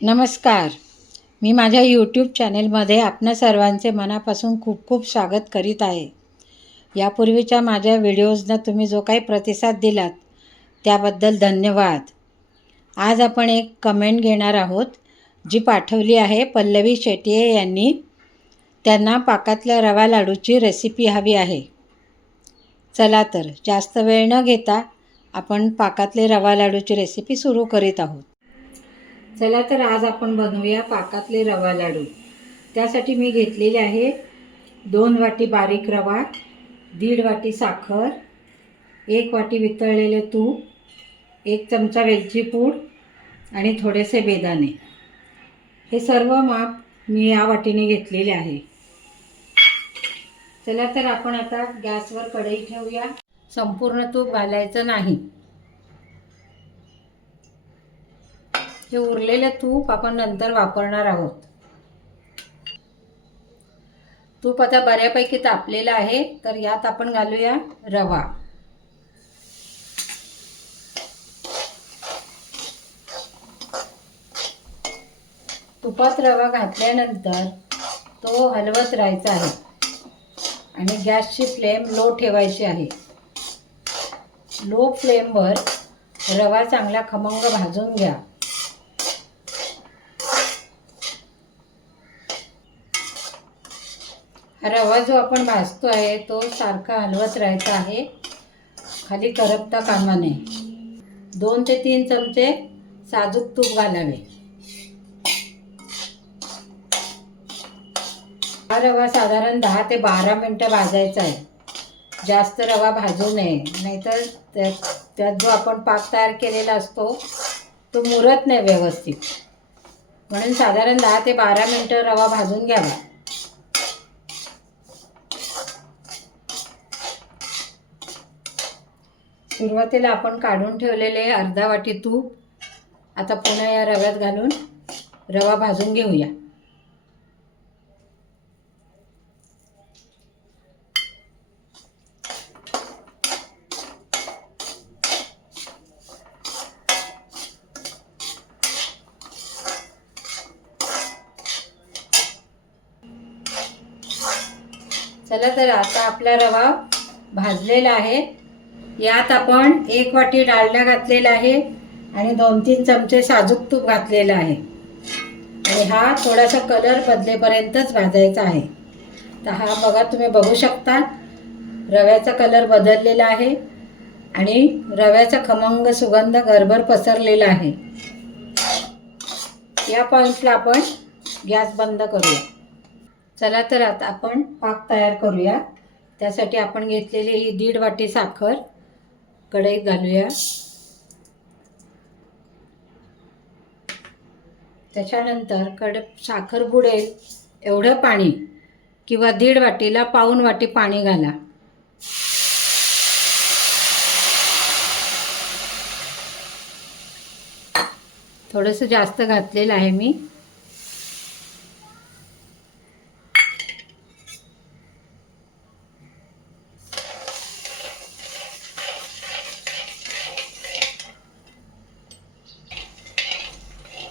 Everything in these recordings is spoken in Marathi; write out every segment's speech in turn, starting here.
नमस्कार. मी माझ्या यूट्यूब चॅनेलमध्ये आपणा सर्वांचे मनापासून खूप खूप स्वागत करीत आहे. यापूर्वीच्या माझ्या व्हिडिओजना तुम्ही जो काही प्रतिसाद दिलात त्याबद्दल धन्यवाद. आज आपण एक कमेंट घेणार आहोत जी पाठवली आहे पल्लवी शेटिये यांनी. त्यांना पाकातल्या रवा लाडूची रेसिपी हवी आहे. चला तर जास्त वेळ न घेता आपण पाकातले रवा लाडूची रेसिपी सुरू करीत आहोत. चला तर आज आपण बनवूया पाकातले रवा लाडू. त्यासाठी मी घेतलेले आहे 2 वाटी बारीक रवा, 1.5 वाटी साखर, 1 वाटी वितळलेले तूप, 1 चमचा वेलची पूड आणि थोडेसे बेदाणे. हे सर्व माप मी या वाटीने घेतलेले आहे. चला तर आपण आता गॅसवर कढई ठेवूया. संपूर्ण तूप घालायचं नाही. हे उरलेले तूप आपण नंतर वापरणार आहोत. तूप आता बऱ्यापैकी तापलेलं आहे, तर यात आपण घालूया रवा. तुपात रवा घातल्यानंतर तो हलवत राहायचा आहे आणि गॅसची फ्लेम लो ठेवायची आहे. लो फ्लेमवर रवा चांगला खमंग भाजून घ्या. रवा जो आपण भाजतो आहे तो सारखा हलवत राहायचा आहे, खाली करपता कामा नये. 2 ते 3 चमचे साजूक तूप घालावे. हा रवा साधारण 10 ते 12 मिनटं भाजायचा आहे. जास्त रवा भाजू नये, नाहीतर त्यात जो आपण पाक तयार केलेला असतो तो मुरत नाही व्यवस्थित. म्हणून साधारण 10 ते 12 मिनटं रवा भाजून घ्यावा. सुरुवातीला आपण काढून ठेवलेले अर्धा वाटी तूप आता पुन्हा या रव्यात घालून रवा भाजून घेऊया. चला तर आता आपला रवा भाजलेला आहे. यात आपण 1 वाटी डालडा घातलेला आहे आणि 2-3 चमचे साजूक तूप घातलेलं आहे आणि हा थोडासा कलर बदलेपर्यंतच भाजायचा आहे. तर हा बघा, तुम्ही बघू शकता रव्याचा कलर बदललेला आहे आणि रव्याचा खमंग सुगंध घरभर पसरलेला आहे. या पॉइंटला आपण गॅस बंद करूया. चला तर आता आपण पाक तयार करूया. त्यासाठी आपण घेतलेली ही 1.5 वाटी साखर कढईत घालूया. त्याच्यानंतर साखर बुडेल एवढं पाणी किंवा 1.5 वाटीला पाऊण वाटी पाणी घाला. थोडंसं जास्त घातलेलं आहे मी.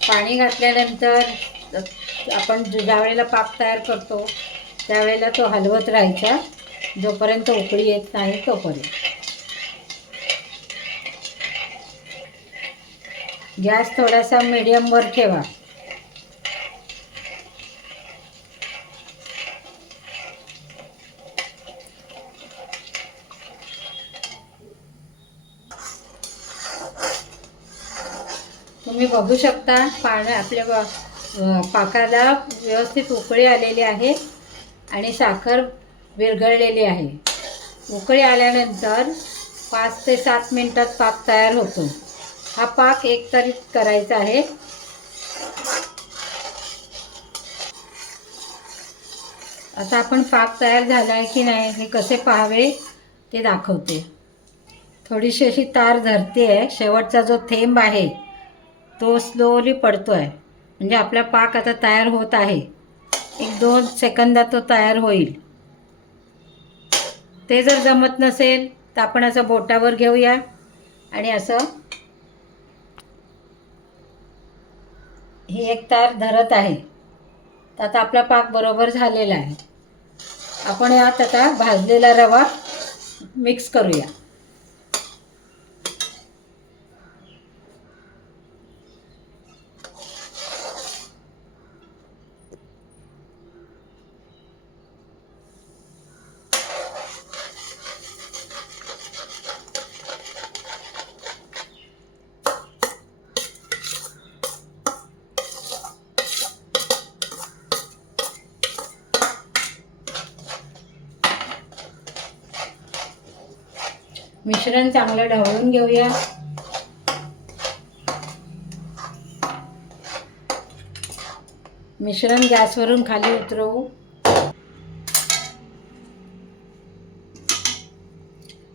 पाणी घातल्यानंतर आपण ज्या वेळेला पाक तयार करतो त्यावेळेला तो हलवत राहायचा जोपर्यंत उकळी येत नाही तोपर्यंत. गॅस थोडासा मीडियमवर ठेवा. तुम्ही बघू शकता आपल्या पाकाला व्यवस्थित उकळी आलेली आहे आणि साखर विरघळलेली आहे. उकळी आल्यानंतर 5 ते 7 मिनिटात पाक तयार होतो. हा पाक एकतरीत करायचा आहे. आता आपण पाक तयार झाला आहे की नाही हे कसे पाहावे ते दाखवते. थोडीशी अशी तार धरते आहे. शेवटचा जो थेंब आहे तो स्लोली पडतो आहे, म्हणजे आपला पाक आता तयार होत आहे. 1-2 सेकंदात तो तयार होईल. ते जर जमत नसेल तर आपण असं बोटावर घेऊया आणि असं ही एक तार धरत आहे. तर आता आपला पाक बरोबर झालेला आहे. आपण यात आता भाजलेला रवा मिक्स करूया. मिश्रण चांगलं ढवळून घेऊया. मिश्रण गॅसवरून खाली उतरवू.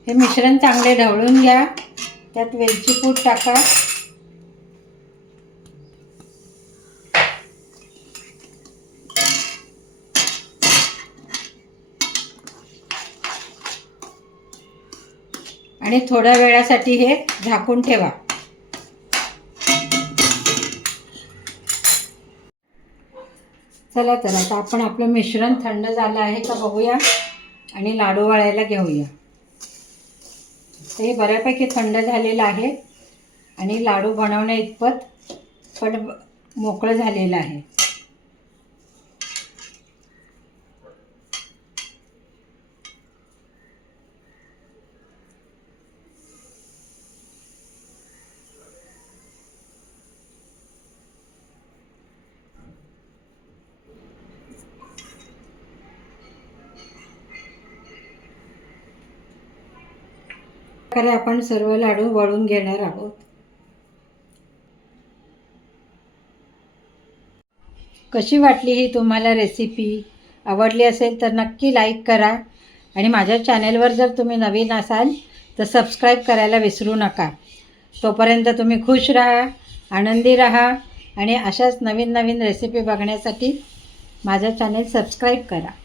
हे मिश्रण चांगले ढवळून घ्या. त्यात वेलची पूड टाका. आणि थोड्या वेळासाठी हे झाकून ठेवा. चला तर आता आपण आपलं मिश्रण थंड झालं आहे का बघूया आणि लाडू वळायला घेऊया. हे बऱ्यापैकी थंड झालेलं आहे आणि लाडू बनवण्या इतपत पण मोकळं झालेलं आहे. प्रकारे आपण सर्व लाडू वळून घेणार आहोत. कशी वाटली ही तुम्हाला रेसिपी? आवडली असेल तर नक्की लाईक करा आणि माझ्या चॅनेलवर जर तुम्ही नवीन असाल तर सबस्क्राईब करायला विसरू नका. तोपर्यंत तुम्ही खुश राहा, आनंदी राहा आणि अशाच नवीन नवीन रेसिपी बघण्यासाठी माझं चॅनेल सबस्क्राईब करा.